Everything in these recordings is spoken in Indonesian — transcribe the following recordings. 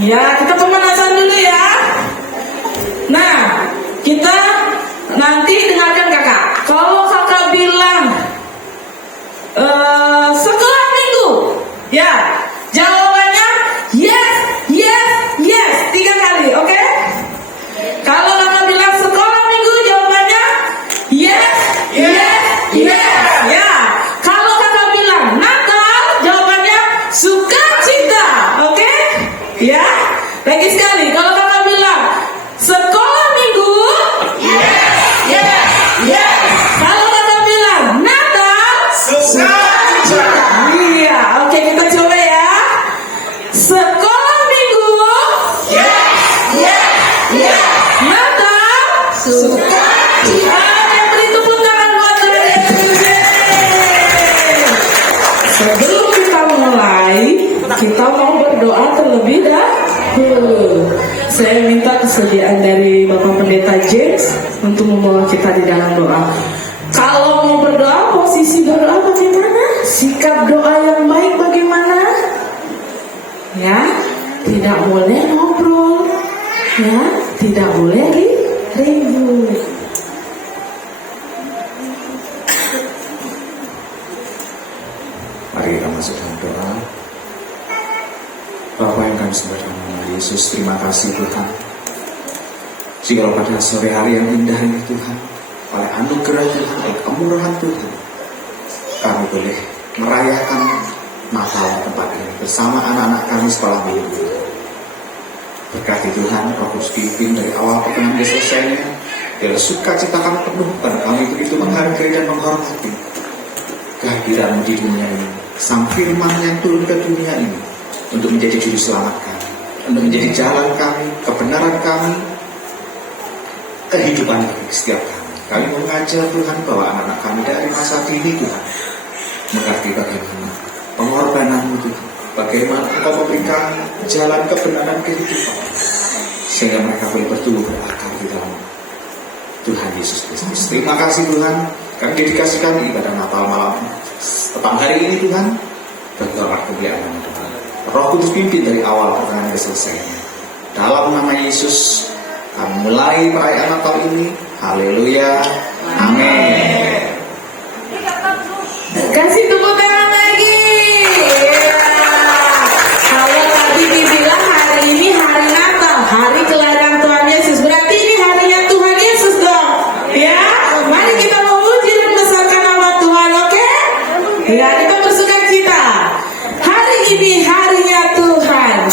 Ya, kita pemanasan dulu ya. Nah, kita nanti dengarkan kakak. Kalau kakak bilang sekolah minggu, ya, jawabannya yes, yes, yes 3 kali, oke? Kalau kakak bilang sekolah minggu, jawabannya yes, yes, yes, ya. Kalau kakak bilang Natal, jawabannya sukacita, oke? Ya, lagi sekali. Kalau kakak bilang sekolah minggu, yes, yes, yes. Kalau kakak bilang Natal, sukacita. Iya, oke, kita coba ya. Sekolah minggu, yes, yes, yes. Natal, sukacita. Yang beri tepuk tangan buat mereka. Sebelum kita mulai, kita mau berdoa terlebih dahulu. Saya minta kesediaan dari Bapak Pendeta James untuk membawa kita di dalam doa. Kalau mau berdoa, posisi berdoa bagaimana? Sikap doa yang baik bagaimana? Ya, tidak boleh ngobrol. Ya, tidak boleh ribut. Mari kita masuk dalam doa. Bapa yang kami sembah dalam nama Yesus, terima kasih Tuhan. Jikalau pada sore hari yang indah ini Tuhan, oleh anugerah Tuhan, oleh kemurahan Tuhan, kami boleh merayakan Natal tempat ini bersama anak-anak kami sekolah minggu. Berkati Tuhan, Roh Kudus pimpin dari awal pertengahan ke selesainya. Biarlah sukacita kami penuhkan, kami begitu menghargai dan menghormati kehadiran di dunia ini, Sang Firman yang turun ke dunia ini untuk menjadi juru selamat kami, untuk menjadi jalan kami, kebenaran kami, kehidupan bagi setiap kami. Kami mengajar Tuhan bahwa anak-anak kami dari masa dini Tuhan mengerti bagaimana pengorbanan-Mu Tuhan, bagaimana Engkau memberikan jalan kebenaran kehidupan, sehingga mereka boleh bertumbuh berakar di dalam Tuhan Yesus Kristus. Terima kasih Tuhan, kami dedikasikan ibadah Natal malam petang hari ini Tuhan, berdoa kemuliaan Tuhan. Roh Kudus pimpin dari awal pertengahan ke selesainya. Dalam nama Yesus kami mulai perayaan Natal ini. Haleluya, amin. Kasih tepuk tangan lagi. Ya. Kalau tadi dibilang hari ini hari Natal, hari kelahiran Tuhan Yesus, berarti ini harinya Tuhan Yesus dong. Ya, mari kita memuji dan besarkan nama Tuhan, oke? Ya, kita bersukacita. Hari ini harinya Tuhan.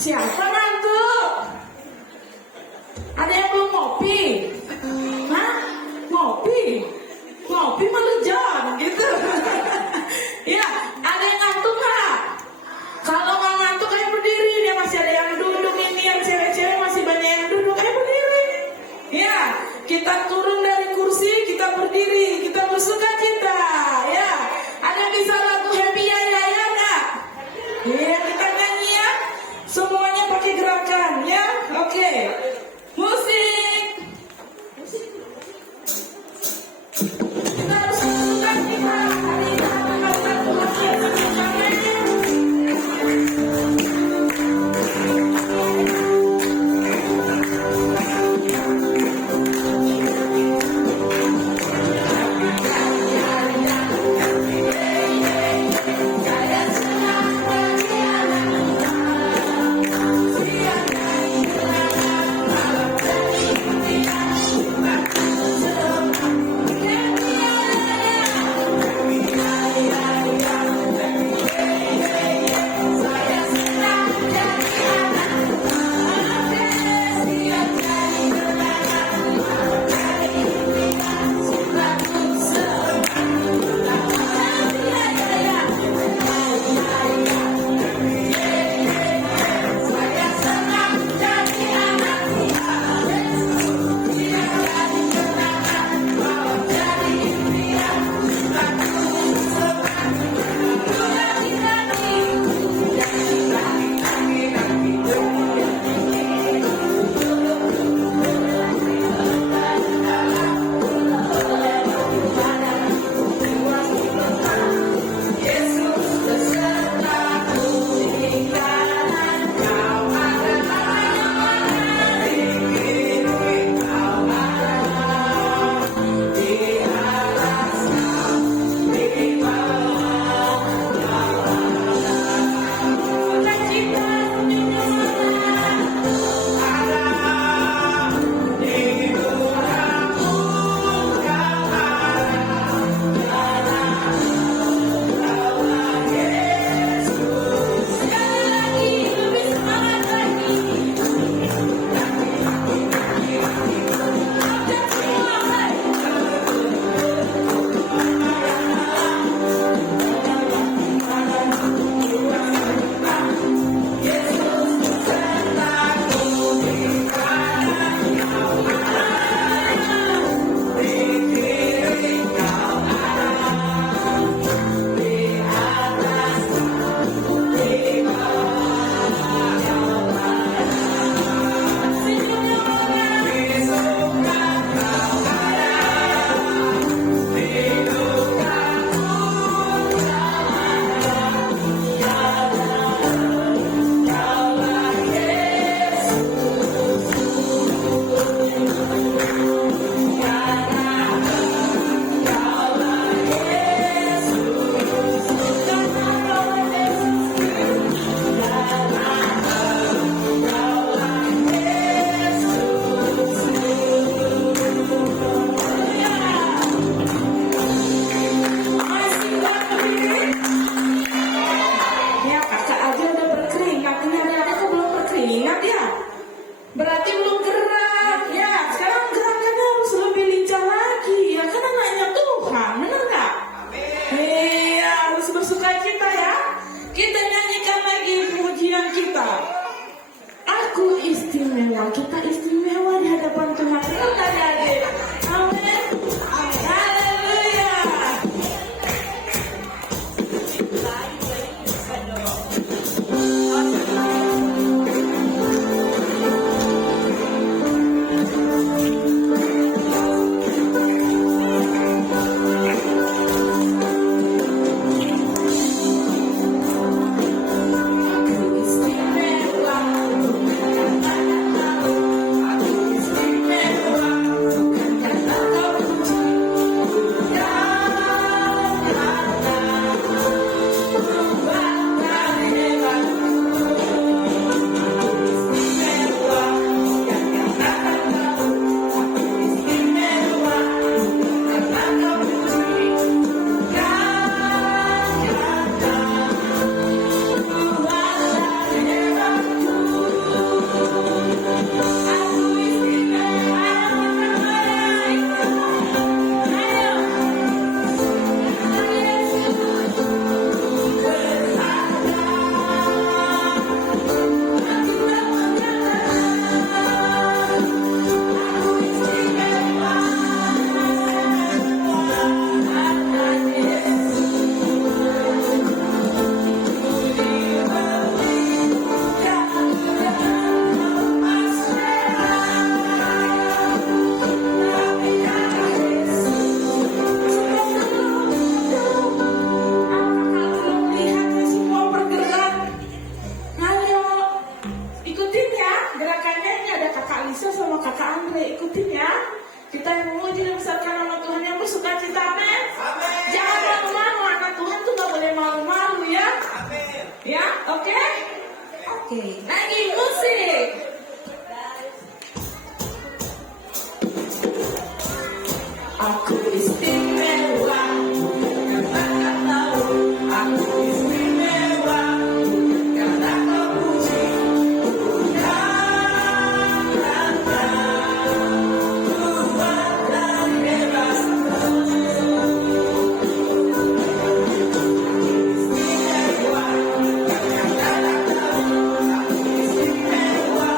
Siapa ngantuk? Ada yang belum ngopi? Hah? Ngopi? Ngopi malu jam gitu. Ya, ada yang ngantuk nggak? Kalau nggak ngantuk ayo berdiri. Dia masih ada yang duduk ini, yang cewek-cewek masih banyak yang duduk. Ayo berdiri. Ya, kita turun dari kursi, kita berdiri, kita bersukacita. Ya, ada yang bisa lagu Happy ya nggak? Iya, kita nyanyi ya. Semuanya pakai gerakan ya. Oke. Musik. Kita harus bersukacita. Hari ini kita melakukan Tuhan bersama-sama. Berarti belum gerak ya. Sekarang gerakannya harus lebih lincah lagi. Ya kan anaknya Tuhan, benar nggak? Iya, harus bersukacita ya. Kita nyanyikan lagi pujian kita. Aku istimewa, kita istimewa di hadapan Tuhan. Benar nggak, adik? Amin. Haleluya. Istimewa, boleh ikutin ya. Kita yang memuji dan membesarkan nama Tuhan yang bersuka cita, amin. Jangan malu-malu, anak Tuhan tuh gak boleh malu-malu ya. Ya, oke? Oke, lagi musik. Aku istimewa, katakan tahu. Aku istimewa, karena kau puji. Istimewa,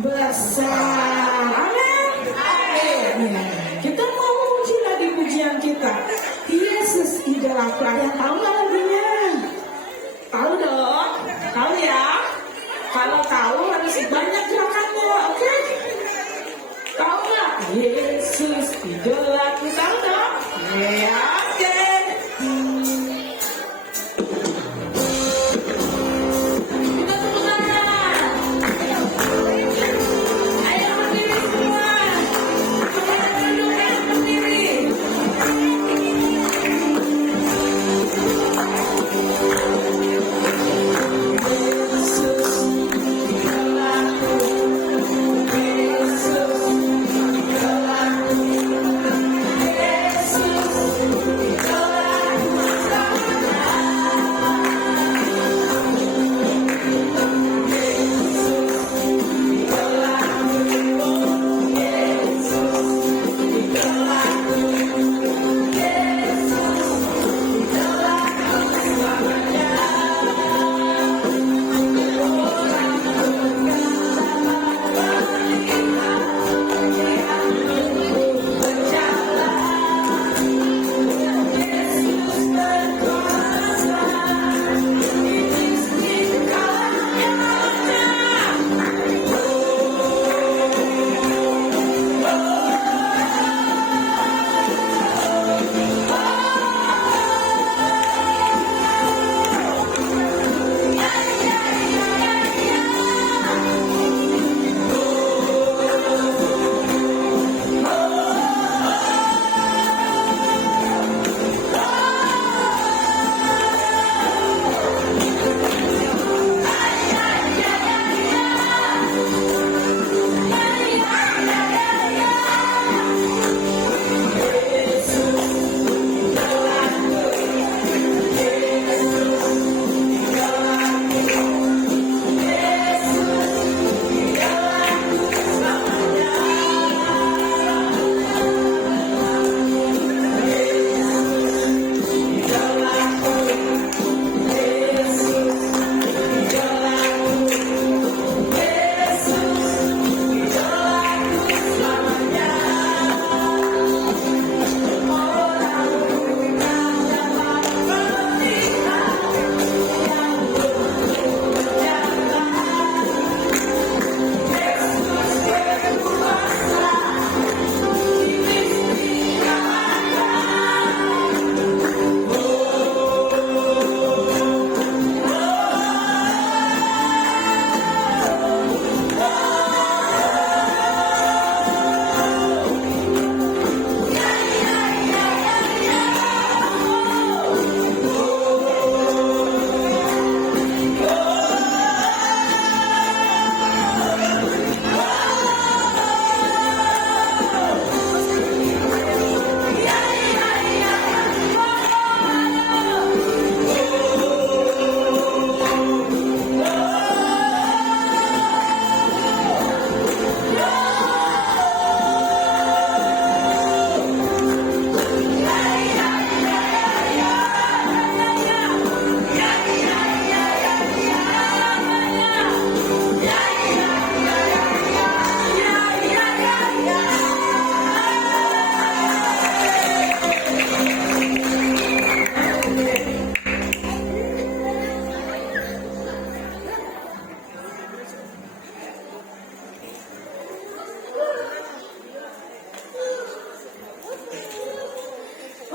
besar. Amin. Amin. Kita mau uji lagi pujian kita. Yesus idolaku. Ada tahu nggak lagunya? Tahu dong? Tahu ya? Kalau tahu harus banyak gerakannya, oke? Tahu nggak? Yesus idolaku. Tahu dong? Ya, oke. Kita tepuk tangan. Ayo berdiri semua. Kepada penduduk yang berdiri.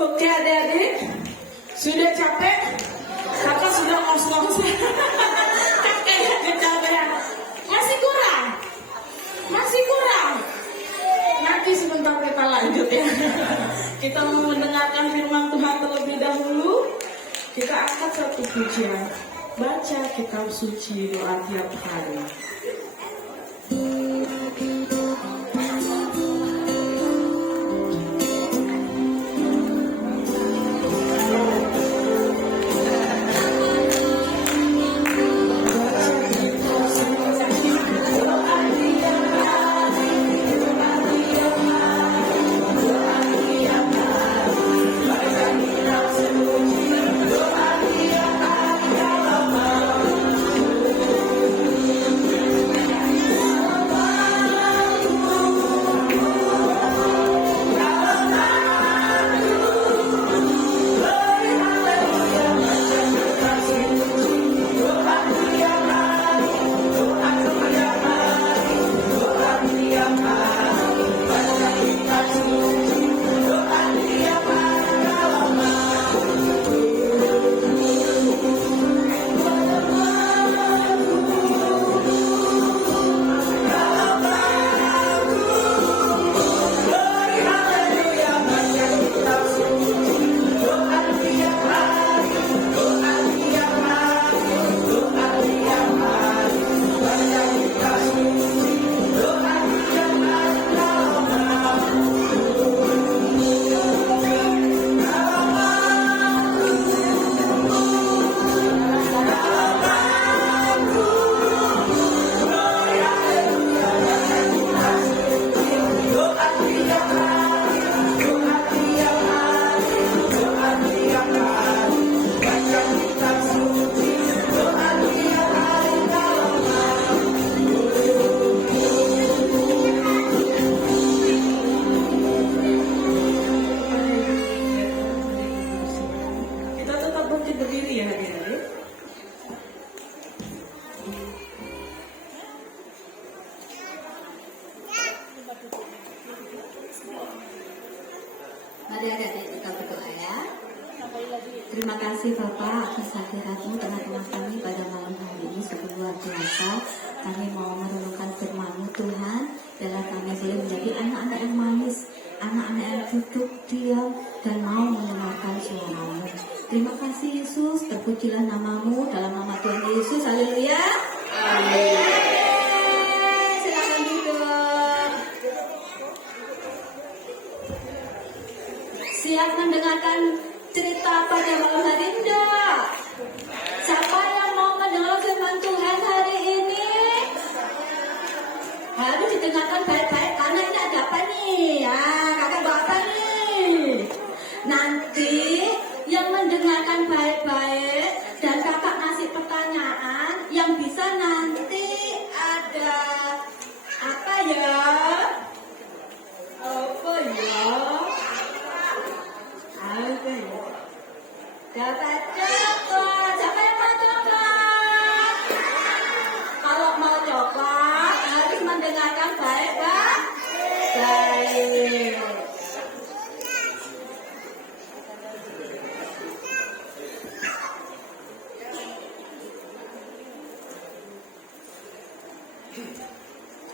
Oke adik-adik, sudah capek? Kakak sudah ngos-ngos. Kakak ya kecapean. Masih kurang? Masih kurang? Nanti sebentar kita lanjut ya. Kita mau mendengarkan firman Tuhan terlebih dahulu. Kita angkat satu pujian. Baca kitab suci doa tiap hari. Doa Kita tetap berdiri ya adik-adik. Mari adik-adik kita berdoa ya. Terima kasih Bapak atas hadiratmu teman-teman kami pada malam hari ini sungguh luar biasa. Kami mau merenungkan firman-Mu Tuhan, dalam kami boleh menjadi anak-anak yang manis, anak-anak yang duduk diam dan mau mendengarkan suara-Mu. Terima kasih Yesus, terpujilah nama-Mu dalam nama Tuhan Yesus. Haleluya. Amin. Silakan duduk. Siap mendengarkan cerita pada malam hari enggak? Siapa yang mau mendengar firman Tuhan hari ini? Harus didengarkan baik-baik karena ini ada apa nih? Ya, kakak bapak nih. Nanti yang mendengarkan baik-baik dan kakak ngasih pertanyaan yang bisa nanti ada apa ya? Apa ya? Oke. Dapat coklat. Siapa yang mau coklat? Kalau mau coklat harus mendengarkan baik-baik. Baik.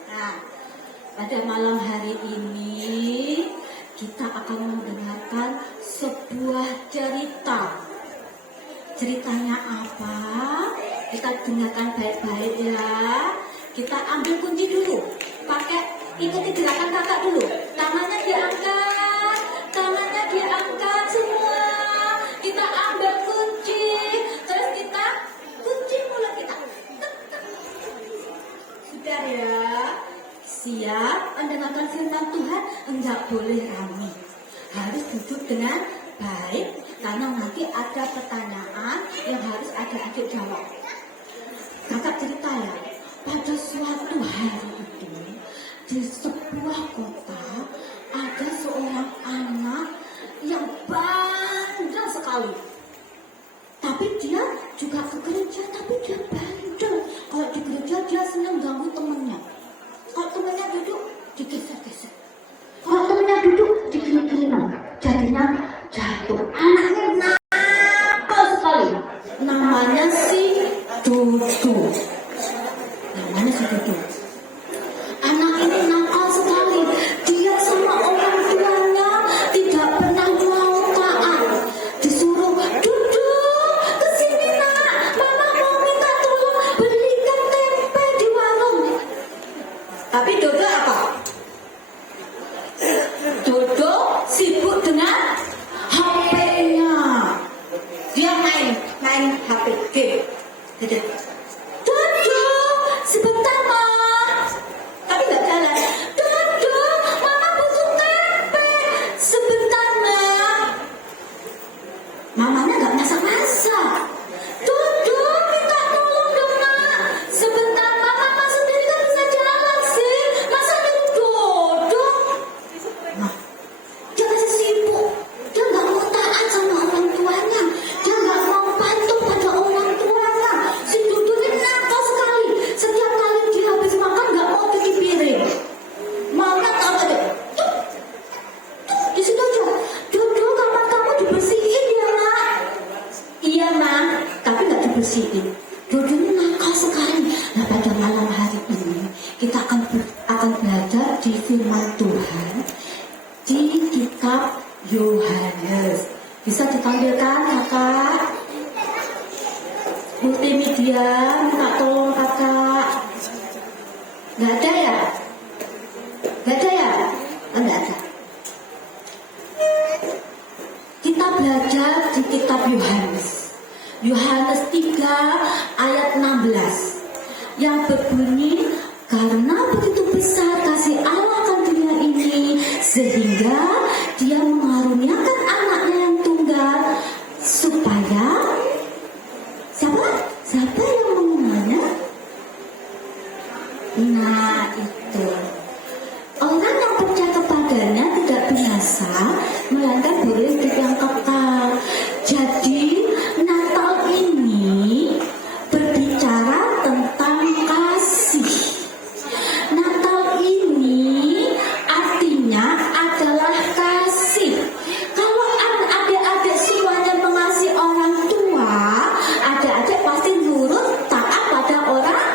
Nah, pada malam hari ini kita akan mendengarkan sebuah cerita. Ceritanya apa? Kita dengarkan baik-baik ya. Kita ambil kunci dulu. Pakai ikuti gerakan kakak dulu. Tangannya diangkat, tangannya diangkat semua. Kita ambil kunci, terus kita kunci mulut kita. Sudah ya. Siap mendengarkan firman Tuhan, enggak boleh ramai. Harus duduk dengan baik karena nanti ada pertanyaan yang harus adik-adik jawab. Kakak cerita ya, pada suatu hari itu di sebuah kota ada seorang anak yang bandel sekali. Tapi dia juga ke gereja, tapi dia bandel. Kalau di gereja dia senang ganggu temennya. Kalau temennya duduk digeser-geser. Kalau temennya duduk digini-gini, jadinya jatuh. Anaknya nakal sekali. Namanya si Dodo. Namanya si Dodo. Anak ini nakal sekali. Dia sama orang tuanya tidak pernah mau taat. Disuruh duduk kesini nak. Mama mau minta tolong belikan tempe di warung. Tapi Dodo apa? Dodo sibuk dengan HP-nya. Dia main HP game. Dodo, sebentar ma. Tapi nggak jalan. Dodo, mama butuh tempe. Sebentar ma. Mamanya nggak masak-masak. Dodo, minta tolong dong nak. Sebentar ma, mama sendiri kan bisa jalan sih. Masa minta kita akan belajar di firman Tuhan di kitab Yohanes. Bisa ditampilkan kakak? Multimedia, minta tolong kakak. Nggak ada ya? Nggak ada ya? Nggak ada. Kita belajar di kitab Yohanes. Yohanes 3 ayat 16 yang berbunyi, karena begitu besar kasih Allah akan dunia ini sehingga dia mengaruniakan anaknya yang tunggal supaya siapa yang mengenalnya? Nah itu orang yang percaya kepadanya tidak binasa melainkan boleh hidup yang kekal. Jadi Natal ini berbicara tentang kasih. Natal ini artinya adalah kasih. Kalau adik-adik semuanya mengasihi orang tua, adik-adik pasti nurut taat pada orang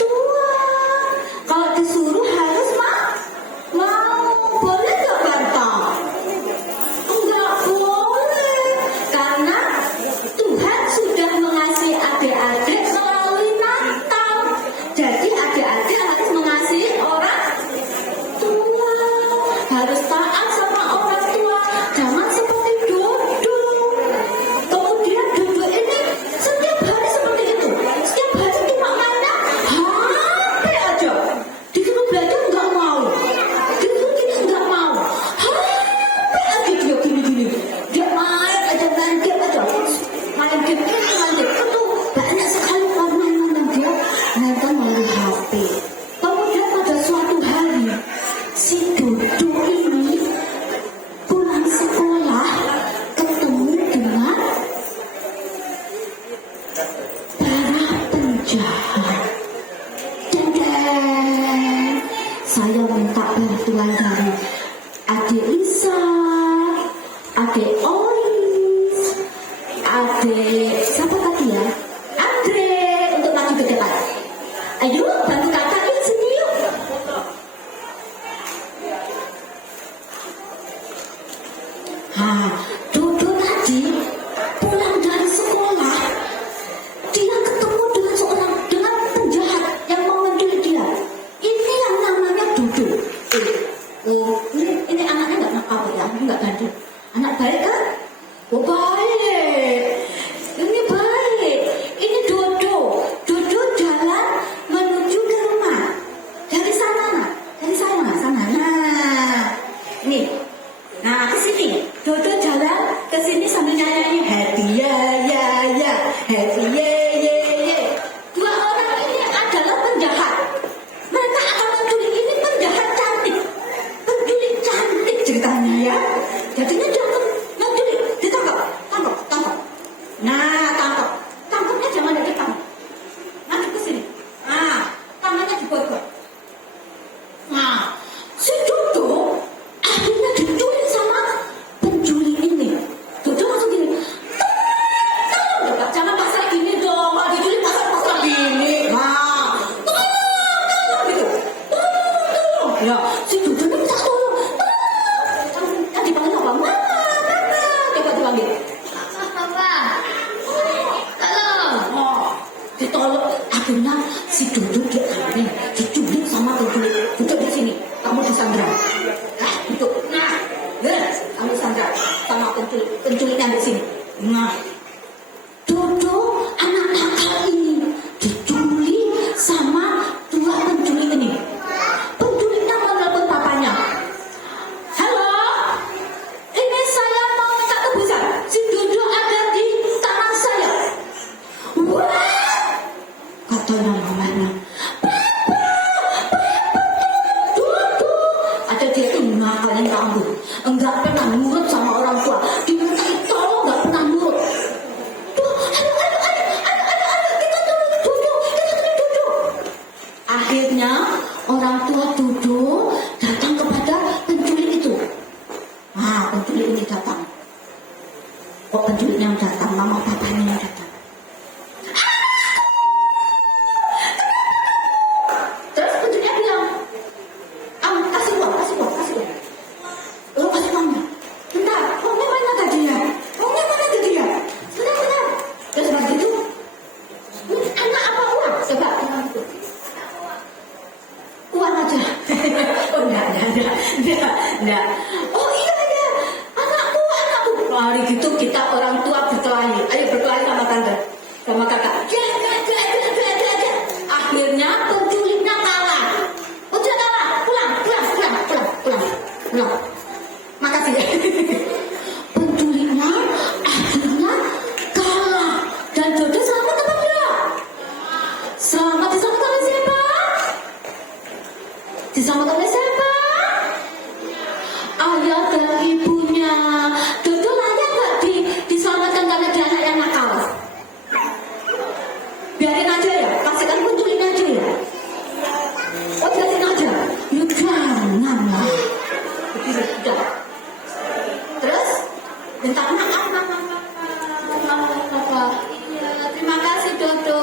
tua. Kalau disuruh harus mau, boleh nggak bantah? Enggak boleh, karena Tuhan sudah mengasihi adik-adik melalui Natal. Jadi adik-adik harus mengasihi orang tua, harus taat sama orang tua. Jangan seperti Dodo. Kemudian Dodo ini setiap hari seperti itu. Setiap hari cuma mainnya HP aja. Disuruh belajar nggak mau. Disuruh gini nggak mau. HP aja dia gini-gini. Dia main aja, main game aja. Main game ini, main game itu. Banyak sekali permainan dia mainkan melalui HP. Kemudian pada suatu hari si Dodo ini pulang sekolah ketemu dengan para penjahat. Dendeng. Saya minta bantuan dari adik Lisa, adik Olis, adik siapa tadi ya? Andre untuk maju ke depan. Ayo bantu kakak yuk, sini yuk. Dodo tadi pulang dari sekolah, dia ketemu dengan penjahat yang mau menculik dia. Ini yang namanya Dodo. Ini anaknya nggak nakal ya, ini nggak bandel. Anak baik kan? Oh baik. Ini baik. Ini Dodo. Dodo jalan menuju ke rumah. Dari sana. Nah, ini. Nah, ke sini. Dodo jalan ke sini sambil nyanyi happy ya, happy ye. Dua orang ini adalah penjahat. Mereka akan menculik, ini penjahat cantik. Penculik cantik ceritanya ya. Jadinya dia akan menculik, ditangkap. Nah, tangkapnya jangan dari tangan. Nanti ke sini. Nah, tangannya dibuat. Nah, si Dodo akhirnya diculik sama penculik ini. Dodo langsung gini, tolong, jangan pasal gini dong. Kalau diculik pasal gini. Nah, tolong gitu. Tolong. Ya, si Dodo ini minta tolong. Kan dipanggil apa? Mama. Coba dipanggil. Mama. Tolong. Oh, ditolong. Akhirnya si Dodo diambil, diculik sama penculik. Duduk di sini, kamu disandra. Duduk. Nah, kamu disandra sama penculiknya di sini. Nah, Dodo anak nakal ini diculik sama dua penculik ini. Penculiknya menelpon papanya. Halo, ini saya mau minta tebusan. Si Dodo ada di tangan saya. Wah, katanya mamanya. Dodo, ada dia ini nakalnya rambut. Enggak pernah nurut sama orang tua. Diminta tolong enggak pernah nurut. Akhirnya orang tua Dodo datang kepada penculik itu. Nah, penculik ini datang. Kok penculiknya yang datang, mama papanya yang datang. Terus penculiknya enggak. Oh iya, anakku. Hari gitu kita orang tua berkelahi. Ayo berkelahi sama tante, sama kakak. Ja. Akhirnya penculiknya kalah. Udah kalah, pulang. Makasih. Penculiknya akhirnya kalah dan Dodo selamat apa enggak? Selamat diselamatkan oleh siapa? Diselamatkan oleh siapa? Ayah dan ibunya. Dodo layak nggak diselamatkan karena dia anak yang nakal? Biarin aja ya, kasihkan penculiknya aja ya. Oh biarin aja. Ya jangan lah. Udah. Terus minta maaf. Iya, terima kasih Dodo.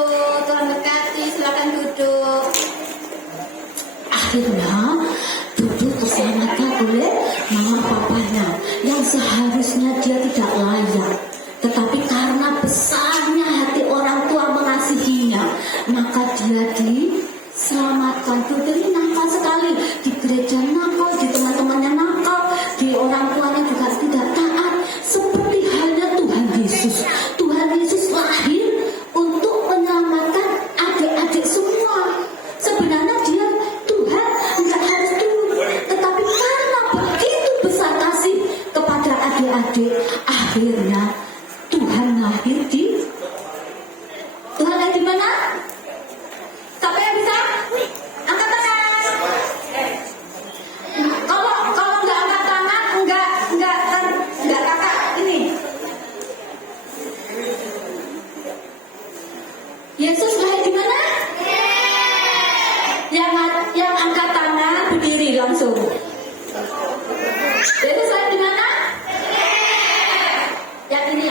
Tuhan berkati, silakan duduk. Akhirnya Dodo terselamatkan oleh mama papanya yang seharusnya dia tidak layak. Tetapi karena besarnya hati orang tua mengasihinya, maka dia diselamatkan. Dodo ini nakal sekali, di gereja nakal, di teman-temannya nakal, di orang tuanya juga tidak taat. Seperti halnya Tuhan Yesus. Tuhan Yesus lahir untuk menyelamatkan adik-adik semua. Sebenarnya dia Tuhan nggak harus turun, tetapi karena begitu besar kasih kepada adik-adik, akhirnya Tuhan lahir di mana? Siapa yang bisa? Angkat tangan. Kalau nggak angkat tangan, nggak kakak ini. Yesus lahir di mana? Yang angkat tangan berdiri langsung. Yesus lahir di mana? Yang ini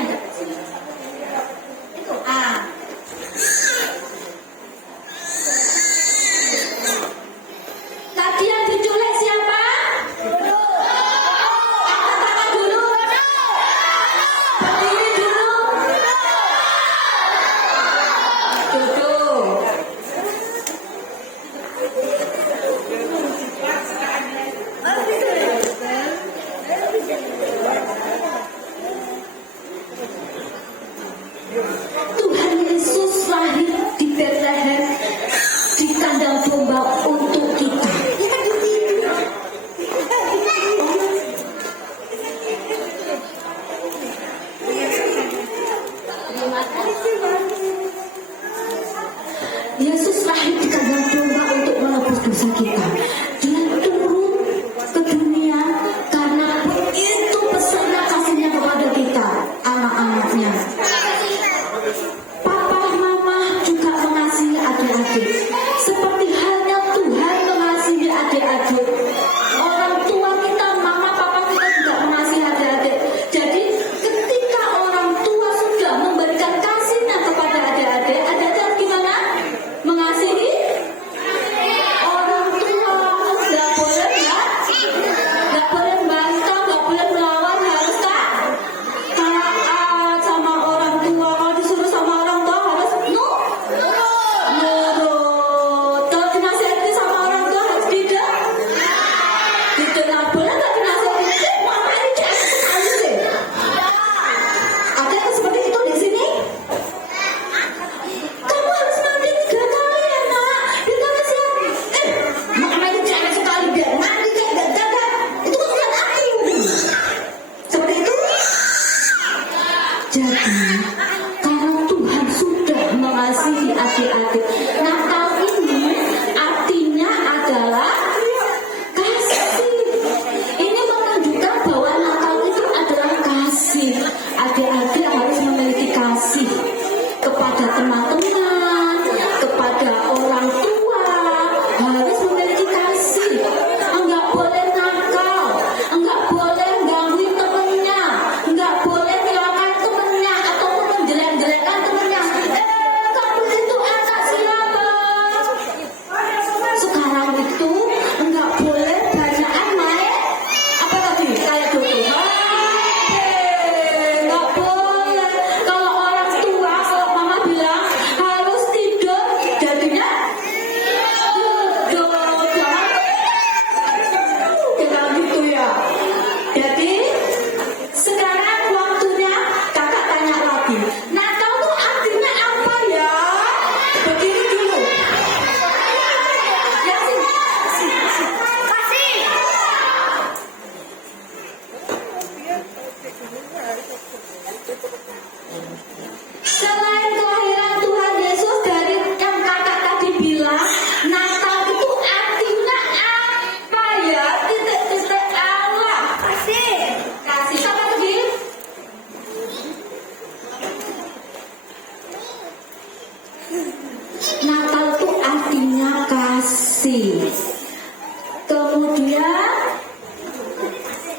ya.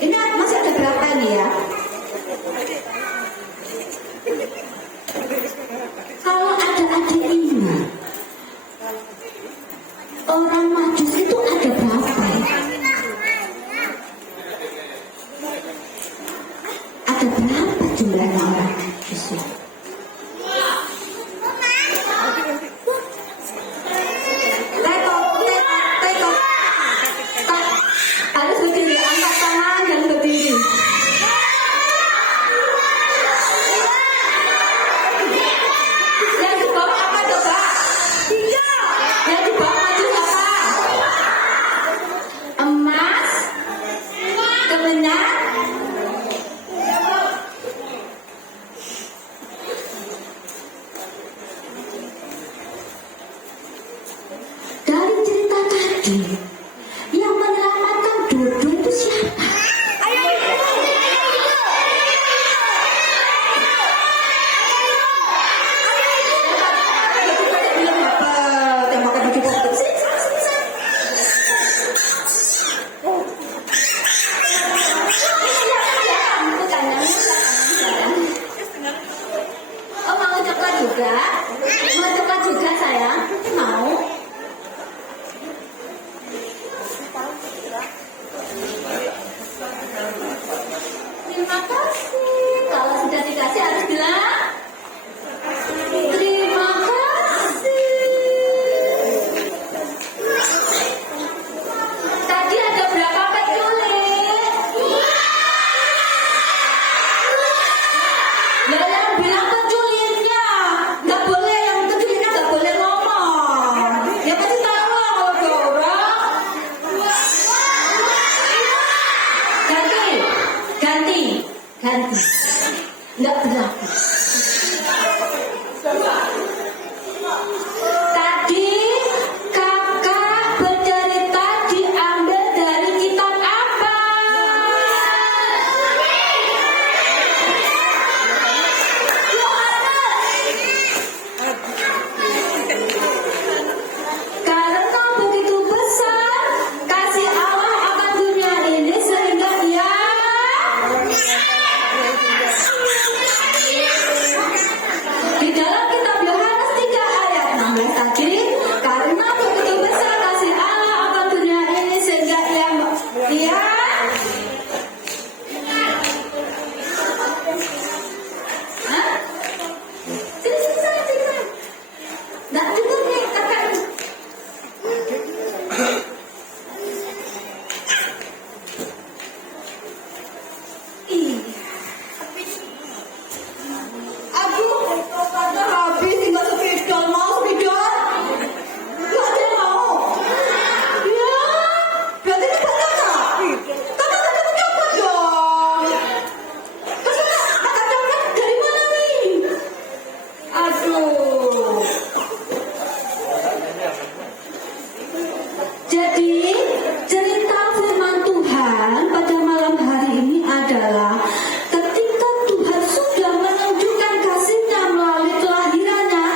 Ini masih ada berapa ini ya? Kalau ada adik ini, orang Majus itu ada berapa ya? Ada berapa jumlahnya orang Majus ya? Harus berdiri, angkat tangan dan berdiri. Yang di bawah apa coba? Yang di bawah Majus apa? Emas, kemenyan, dari cerita tadi yang menyelamatkan Dodo itu siapa? Oh, mau coklat juga? Mau coklat juga sayang? Mau? Terima kasih. Kalau sudah dikasih harus bilang terima kasih. Tadi ada berapa penculik? Lah yang bilang penculiknya, nggak boleh, yang penculiknya nggak boleh ngomong. Ya pasti tahu lah kalau ada orang. Ganti. Nggak berlaku. Tadi kakak bercerita diambil dari kitab apa? Karena begitu besar kasih Allah akan dunia ini sehingga dia di dalam kitab Yohanes 3 ayat 16 tadi, karena begitu besar kasih Allah akan dunia ini sehingga dia Hah? Sini. Nggak cukup nih kakak. Aduh, kata habis tinggal sepidol, mau sepidol? Gak ada yang mau. Ya, berarti ini buat kakak. Kakak tadi punya apa dong? Terus kakak dapat dari mana nih? Aduh. Jadi cerita firman Tuhan pada malam hari ini adalah ketika Tuhan sudah menunjukkan kasih-Nya melalui kelahirannya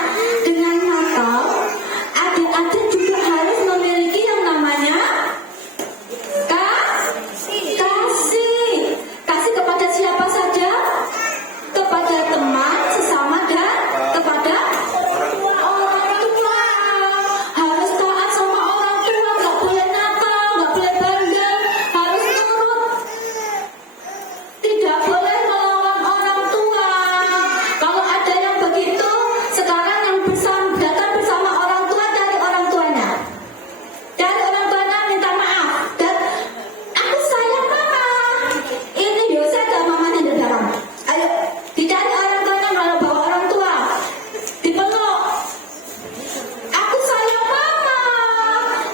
dengan Natal, adik-adik juga harus memiliki yang namanya kasih. Kasih kepada siapa saja? Kepada teman, sesama, dan kepada orang tua. Harus taat sama orang tua, nggak boleh nakal, nggak boleh bandel, harus nurut. Tidak boleh melawan orang tua. Kalau ada yang begitu, sekarang yang datang bersama orang tua, cari orang tuanya. Cari orang tuanya, minta maaf. Dan aku sayang mama. Ini Yose ada mamanya di dalam. Ayo, dicari orang tuanya, malah bawa orang tua. Dipeluk. Aku sayang mama.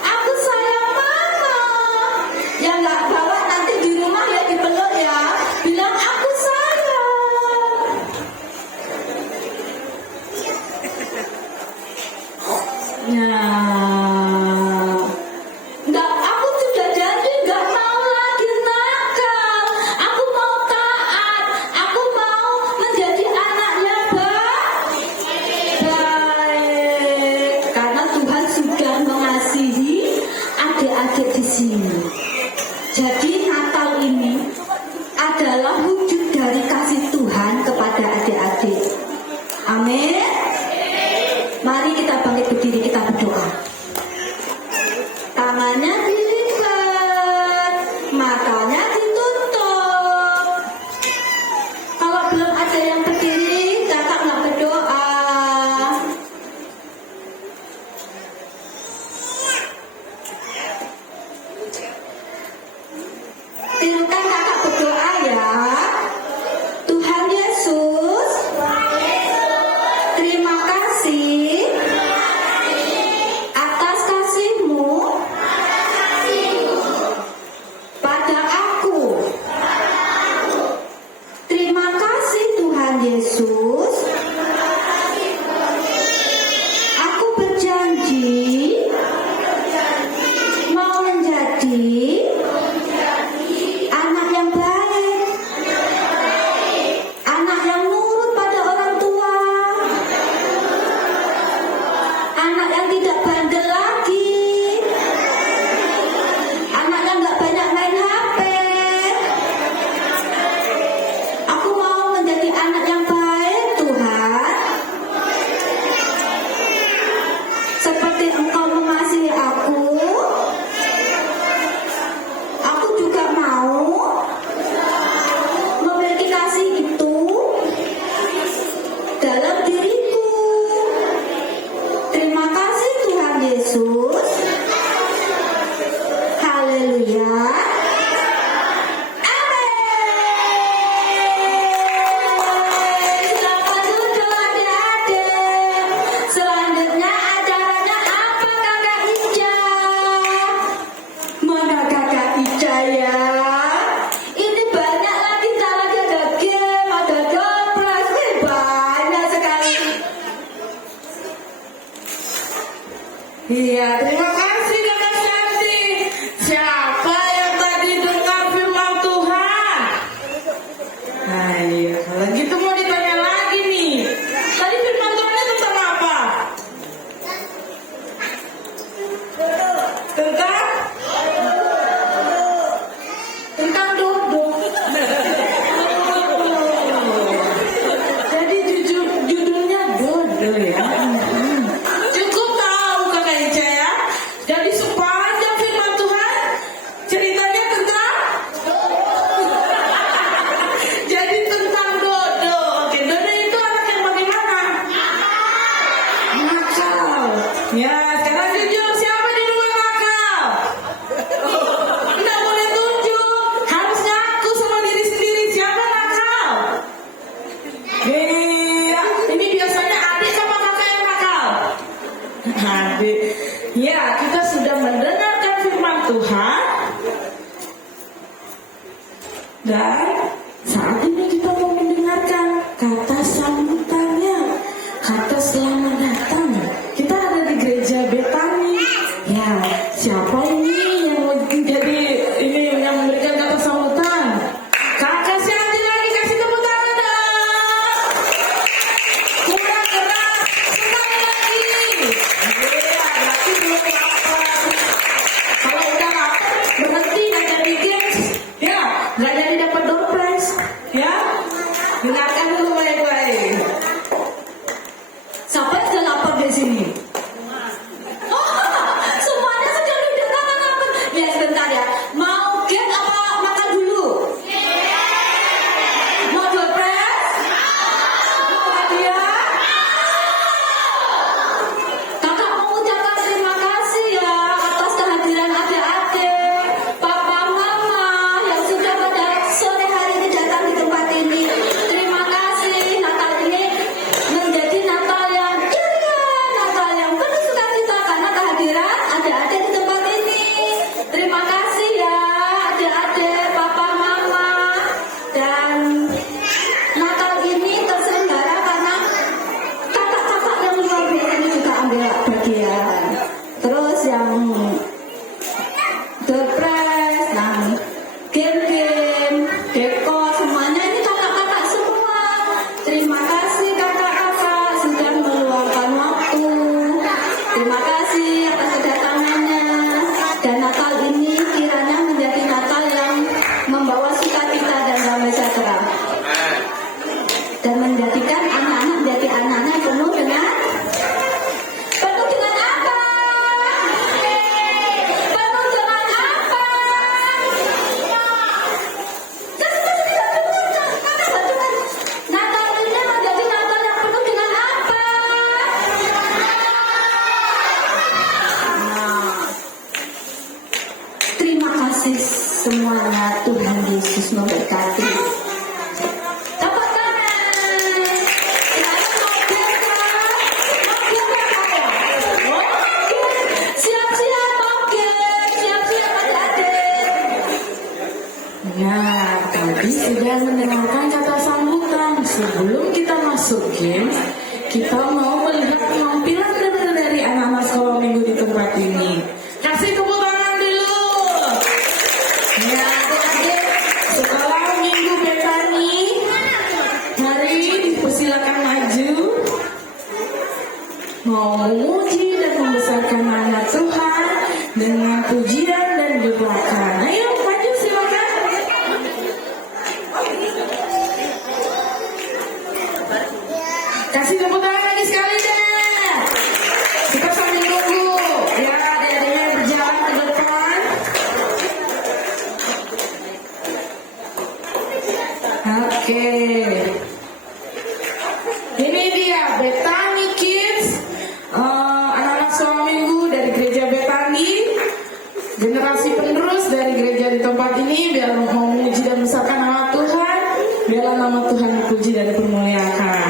Aku sayang mama. Yang nggak bawa nanti di rumah ya dipeluk ya. Bilang aku sayang. Nah, nggak, aku sudah janji nggak mau lagi nakal. Aku mau taat. Aku mau menjadi anak yang baik. Karena Tuhan sudah mengasihi adik-adik di sini. Jadi Natal ini adalah wujud dari kasih Tuhan kepada adik-adik. Amin. Mari kita bangkit berdiri, kita berdoa. Tangannya dilipat, matanya ditutup. Kalau belum ada yang berdiri, kakak nggak berdoa. Tirukan kakak berdoa ya. Tuhan Yesus, terima kasih atas kasih-Mu pada aku. Terima kasih Tuhan Yesus. Aku berjanji mau menjadi anak yang baik, anak yang nurut pada orang tua, anak yang tidak bandel lagi, anak yang gak banyak main HP. Aku mau menjadi anak yang baik Tuhan, seperti Engkau mengasihi aku. Aku juga mau memiliki kasih itu dalam diriku. Terima kasih Tuhan Yesus. Haleluya. Amin. Selamat duduk adik-adik. Selanjutnya acaranya apa kakak Ica? Mana kakak Ica ya? Ini banyak lagi caranya, ada game, ada door prize. Wih, banyak sekali. Iya, terima kasih kakak Santi. Siapa yang tadi dengar firman Tuhan? Nah iya, kalau gitu mau ditanya lagi nih. Tadi firman Tuhannya tentang apa? Tentang dodo. Jadi judulnya dodo ya. Cukup tahu kakak Ica ya. Jadi sepanjang firman Tuhan ceritanya tentang jadi tentang dodo. Oke, dodo itu anak yang bagaimana? Nakal. Ya, sekarang jujur siapa di rumah nakal? Nggak boleh tunjuk, harus ngaku sama diri sendiri siapa nakal. Iya, ini biasanya adik sama kakak yang nakal. Adik, ya kita sudah mendengarkan firman Tuhan dan saat ini kita mau mendengarkan kata sambutannya, kata selamat datang. Kita ada di gereja Betani. Ya, siapa ini yang mau jadi ini yang memberikan kata sambutan? Kakak Santi lagi, kasih tepuk tangan dong. Kurang keras, sekali lagi. Iya, berarti belum lapar. Kalau udah lapar, berhenti nggak jadi games. Ya, nggak jadi dapat door prize. kasih semuanya, Tuhan Yesus memberkati. Tepuk tangan. Siap-siap, oke. Siap-siap adik-adik. Nah, tadi sudah mendengarkan kata sambutan. Sebelum kita masuk game, kita mau melihat penampilan dari anak-anak sekolah minggu di tempat ini. Kasih tepuk tangan dulu. Ya, adik-adik, sekolah minggu Betani, mari dipersilakan maju. Mau memuji dan membesarkan nama Tuhan dengan pujian dan gebrakan. Ayo maju silakan. Kasih tepuk tangan lagi sekali deh. Kita sambil nunggu ya adik-adiknya berjalan ke depan. Oke. Ini dia Betani Kids, anak-anak sekolah minggu dari gereja Betani, generasi penerus dari gereja di tempat ini. Biar mau memuji dan membesarkan nama Tuhan, biarlah nama Tuhan dipuji dan dipermuliakan.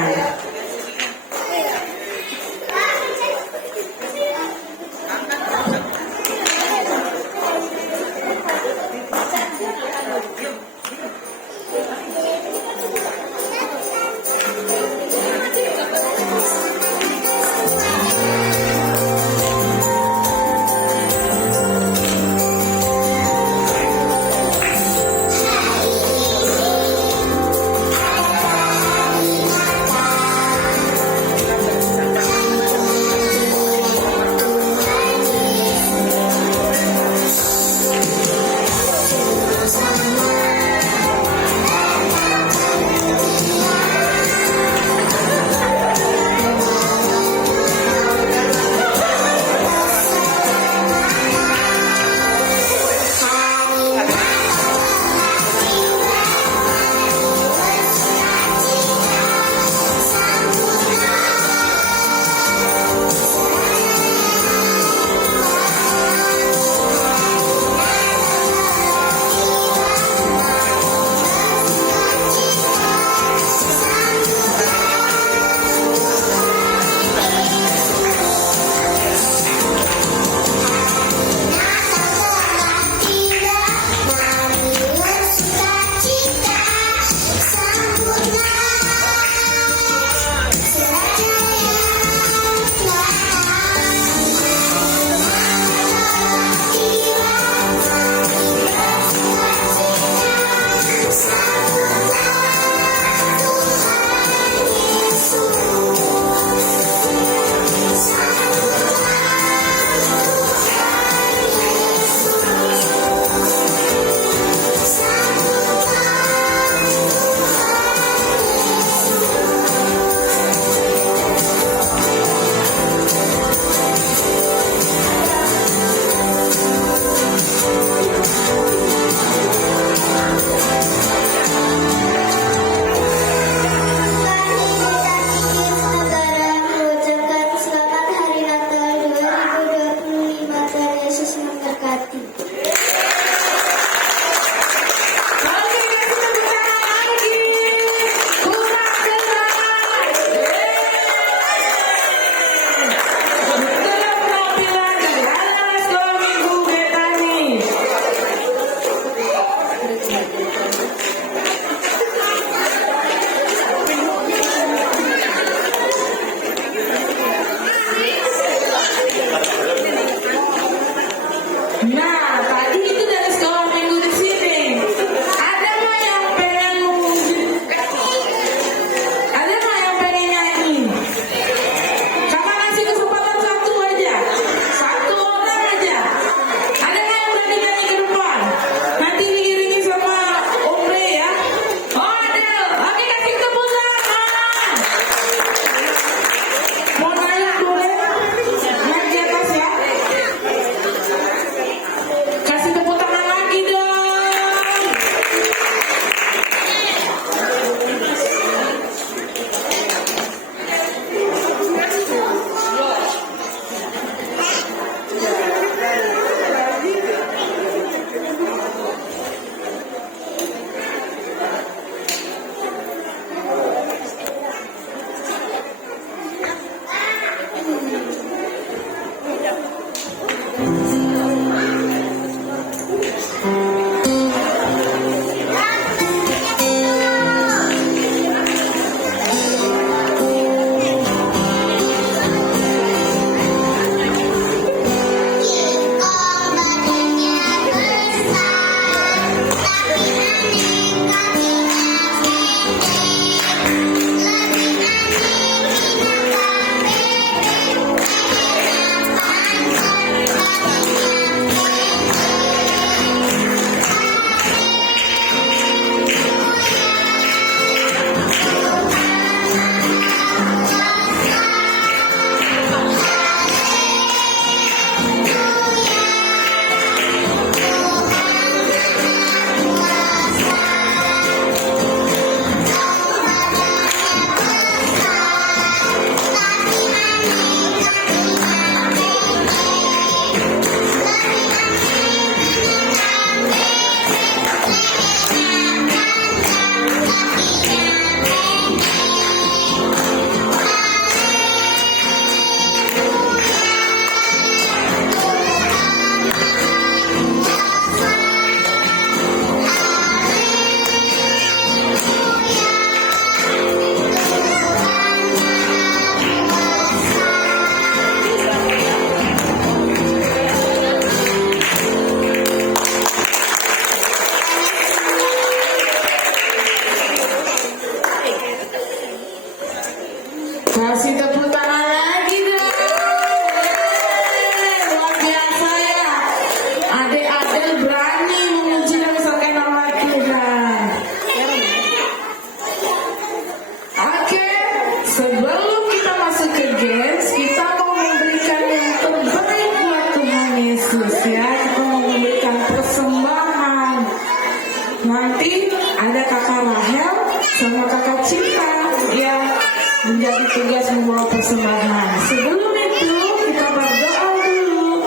menjadi tugas membawa persembahan. Sebelum itu kita berdoa dulu.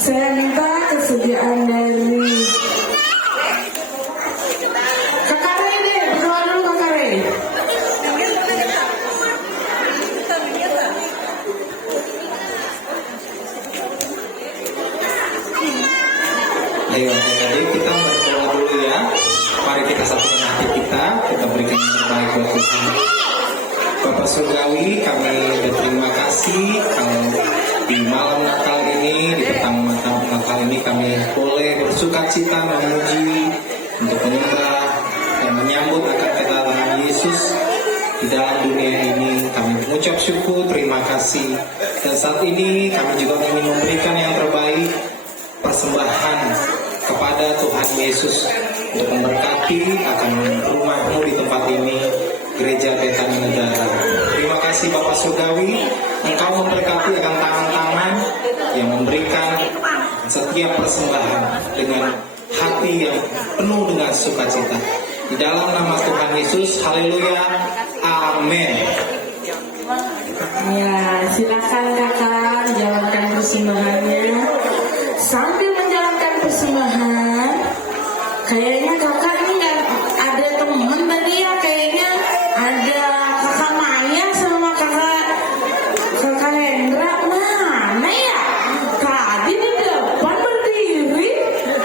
Saya minta kesediaan dari Kakak Rey deh, berdoa dulu Kakak Rey. Ayo jadi kita berdoa dulu ya. Mari kita satukan hati kita berikan yang terbaik buat Tuhan. Bapak Surgawi, kami berterima kasih kalau di malam Natal ini, di petang Natal ini kami boleh bersuka cita memuji, untuk menyembah dan menyambut akan kedatangan Yesus di dalam dunia ini. Kami mengucap syukur, terima kasih. Dan saat ini kami juga ingin memberikan yang terbaik, persembahan kepada Tuhan Yesus untuk memberkati akan rumahmu di tempat ini, Gereja Betani Negara. Terima kasih Bapak Surgawi, Engkau memberkati akan tangan-tangan yang memberikan setiap persembahan dengan hati yang penuh dengan sukacita. Di dalam nama Tuhan Yesus, haleluya, amin. Ya, silakan kakak jalankan persembahannya. Sambil menjalankan persembahan, kayaknya kakak ini nggak ada teman tadi ya, kayaknya ada kakak Maya sama kakak Hendra. Mana ya? Tadi di depan berdiri,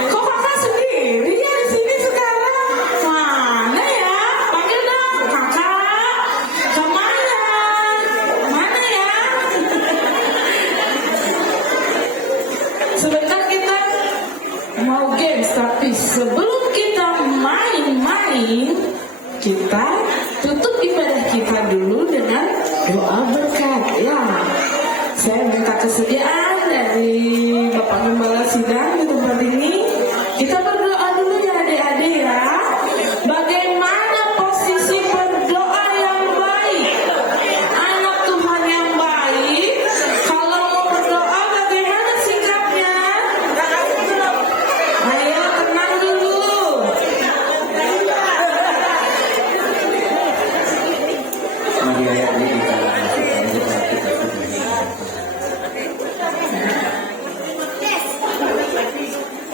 kok kakak sendiri ya di sini sekarang? Mana ya? Panggil dong kakak, Kak Maya. Mana ya? Sebentar kita mau games, tapi sebelum kita main-main, kita tutup ibadah kita dulu dengan doa berkat. Ya, saya minta kesediaan dari Bapak Gembala Sidang di tempat ini. Kita berdoa dulu ya adik-adik ya. Bagaimana posisi berdoa yang baik? Anak Tuhan yang baik, kalau mau berdoa bagaimana sikapnya? Ayo tenang dulu. Mari ayat-ayat kita lanjutkan kita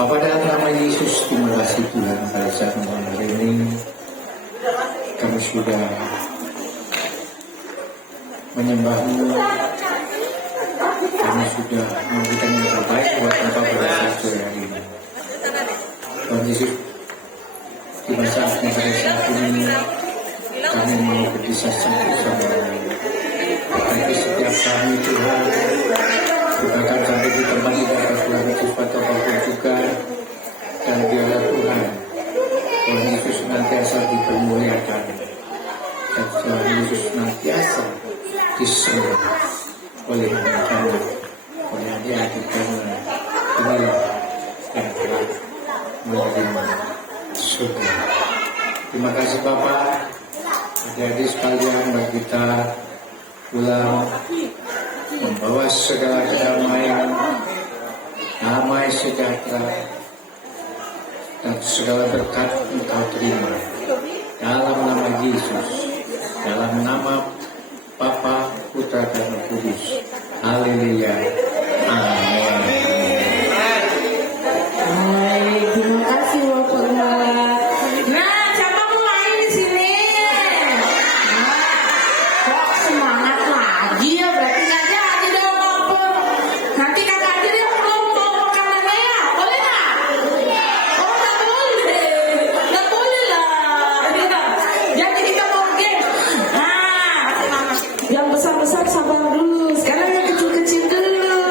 Bapa, dalam nama Yesus, terima kasih Tuhan pada saat malam hari ini kami sudah menyembah-Mu, kami sudah memberikan yang terbaik buat Engkau pada saat sore hari ini. Tuhan Yesus, di saatnya pada saat ini kami mau berpisah satu sama lain. Bagi setiap kami Tuhan, bukakan kami di tempat ini atas Tuhan Yesus atau apapun juga, dan biarlah Tuhan Yesus senantiasa dipermuliakan, dan Tuhan Yesus senantiasa disembah oleh anak-anak, oleh adik-adik kami. Inilah yang telah menerima surga. Terima kasih Bapak. Jadi sekalian bagi kita pulang membawa segala kedamaian, damai sejahtera, dan segala berkat Engkau terima dalam nama Yesus, dalam nama Bapa, Putra, dan Roh Kudus. Haleluya. Amin. Baik, terima kasih Bapak Gembala. Nah, siapa mau main di sini? Nah, kok semangat lagi ya? Berarti nggak jadi dong lapar. Nanti kakak aja deh belum mau makanannya ya? Boleh nggak? Oh, nggak boleh. Nggak boleh lah. Jadi kita mau game. Nah, yang besar-besar sabar dulu. Sekarang yang kecil-kecil dulu.